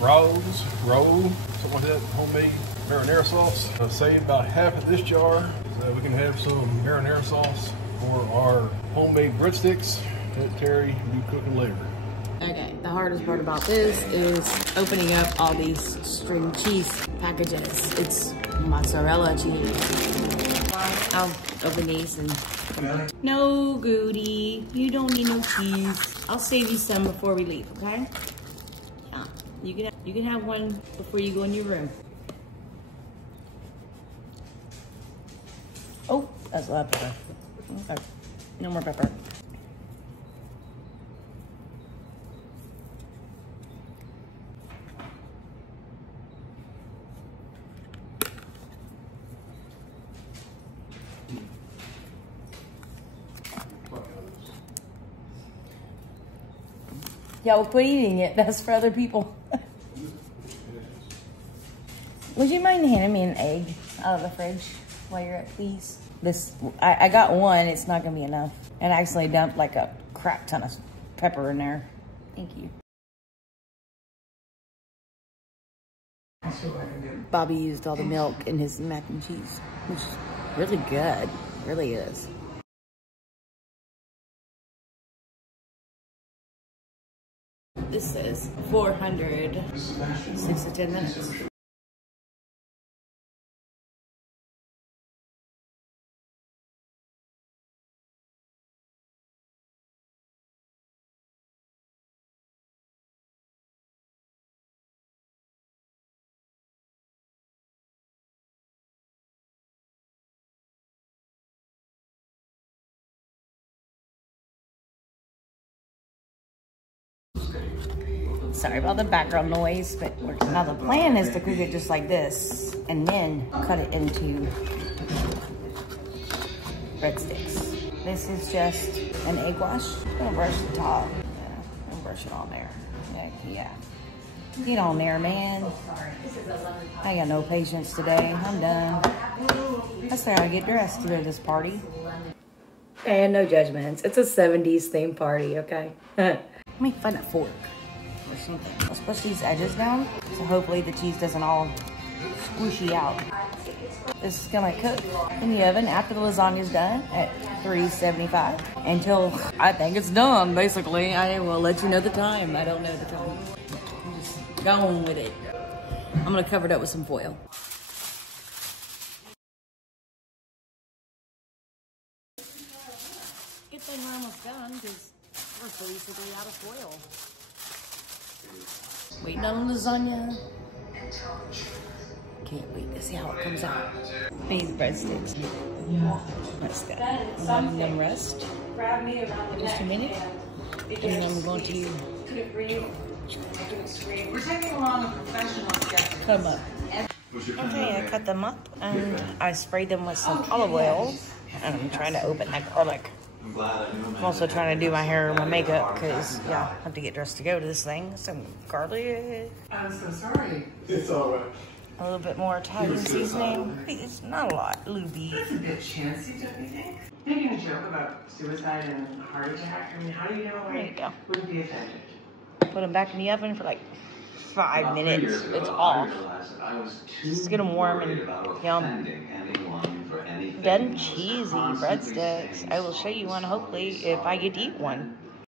roll, something like that, homemade marinara sauce. Save about half of this jar so we can have some marinara sauce for our homemade breadsticks that Terry will be cooking later. Okay, the hardest part about this is opening up all these string cheese packages. It's mozzarella cheese. I'll open these and no, Goody, you don't need no cheese. I'll save you some before we leave, okay? Yeah, you can have one before you go in your room. Oh, that's a lot of pepper. Okay, no more pepper. Yeah, well, quit eating it. That's for other people. Would you mind handing me an egg out of the fridge while you're at, please? I got one. It's not going to be enough. And I actually dumped like a crap ton of pepper in there. Thank you. Bobby used all the milk in his mac and cheese, which is really good. It really is. This says 400, 6 to 10 minutes. Sorry about the background noise, but now the plan is to cook it just like this and then cut it into breadsticks. This is just an egg wash. I'm gonna brush the top. Yeah, I'm gonna brush it on there. Yeah. Get on there, man. I got no patience today. I'm done. That's how I get dressed to go to this party. And no judgments. It's a 70s themed party, okay? Let me find a fork. Let's push these edges down, so hopefully the cheese doesn't all squishy out. This is gonna cook in the oven after the lasagna's done at 375 until I think it's done, basically. I will let you know the time. I don't know the time. I'm just going with it. I'm gonna cover it up with some foil. Good thing we're almost done because we're basically out of foil. Waiting on lasagna. Can't wait to see how it comes out. These breadsticks. Let's go. I'm going to rest just a minute. And then I'm going to cut them up. Okay, I cut them up and I sprayed them with some olive oil. And I'm trying to open that garlic. I'm also trying to do my hair and my makeup because, yeah, I have to get dressed to go to this thing. Some garlic. I'm so sorry. It's all right. A little bit more Italian seasoning. It's not a lot, a little bit. It's a bit chancy, don't you think? Making a joke about suicide and heart attack. I mean, how do you know I wouldn't be offended? Put them back in the oven for like 5 minutes. It's off. Just get them warm and yum. Done cheesy breadsticks. I will show you one hopefully if I get to eat one.